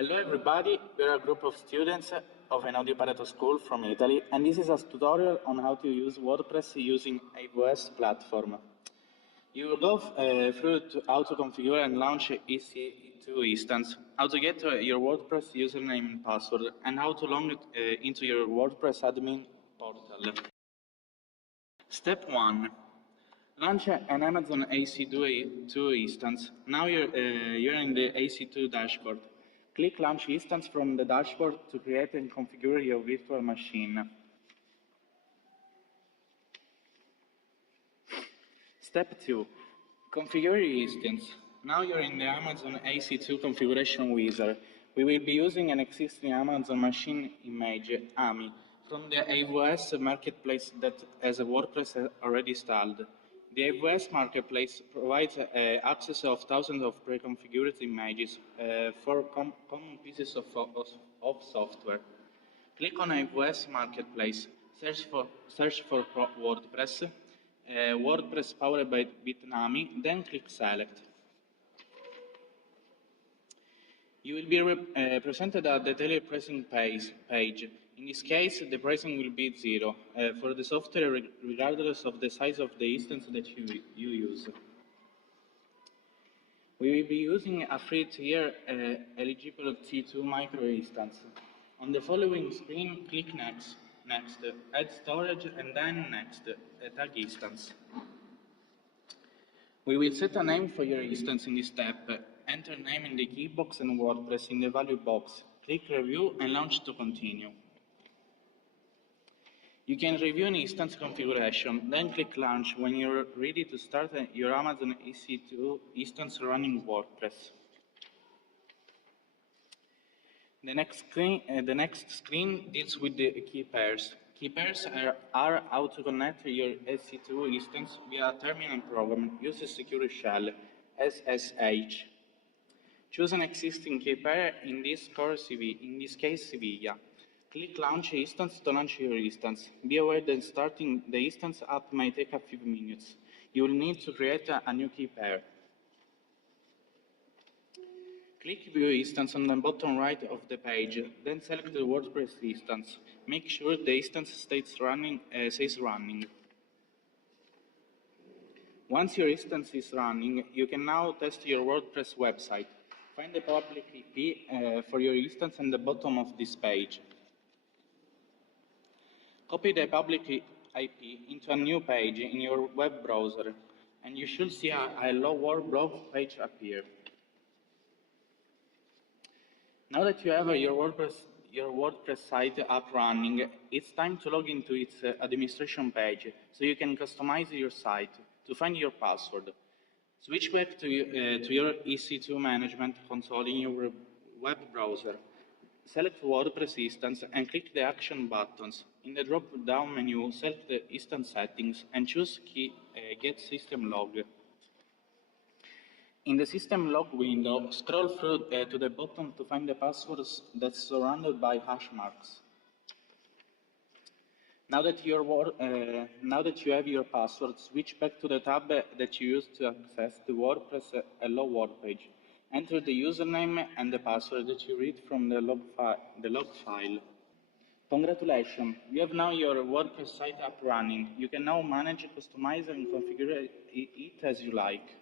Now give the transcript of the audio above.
Hello everybody, we are a group of students of an audio Pareto school from Italy, and this is a tutorial on how to use WordPress using IaaS platform. You will go through how to configure and launch EC2 instance, how to get your WordPress username and password, and how to log it into your WordPress admin portal. Step 1. Launch an Amazon EC2 instance. Now you're in the EC2 dashboard. Click Launch Instance from the dashboard to create and configure your virtual machine. Step 2. Configure your instance. Now you're in the Amazon EC2 configuration wizard. We will be using an existing Amazon machine image, AMI, from the AWS marketplace that has a WordPress already installed. The AWS marketplace provides access of thousands of pre-configured images for common pieces of software. Click on AWS marketplace, search for WordPress, WordPress powered by Bitnami, then click Select. You will be presented a detailed pricing page. In this case, the pricing will be 0 for the software regardless of the size of the instance that you use. We will be using a free tier eligible T2 micro instance. On the following screen, click Next, Add Storage, and then Next, Tag Instance. We will set a name for your instance in this step. Enter name in the key box and WordPress in the value box. Click Review and Launch to continue. You can review an instance configuration, then click Launch when you're ready to start your Amazon EC2 instance running WordPress. The next screen deals with the key pairs. Key pairs are how to connect your EC2 instance via a terminal program using Secure Shell, SSH. Choose an existing key pair, in this case Sevilla. Click Launch Instance to launch your instance. Be aware that starting the instance up may take a few minutes. You will need to create a new key pair. Click View Instance on the bottom right of the page, then select the WordPress instance. Make sure the instance says running. Once your instance is running, you can now test your WordPress website. Find the public IP for your instance at the bottom of this page. Copy the public IP into a new page in your web browser, and you should see a Hello World blog page appear. Now that you have your WordPress site up running, it's time to log into its administration page so you can customize your site. To find your password, switch back to your EC2 management console in your web browser. Select WordPress instance and click the action buttons. In the drop-down menu, select the instance settings and choose Get System Log. In the System Log window, scroll through to the bottom to find the passwords that's surrounded by hash marks. Now that you have your password, switch back to the tab that you used to access the WordPress Hello World page. Enter the username and the password that you read from the log file. Congratulations, you have now your WordPress site up running. You can now manage, customize, and configure it as you like.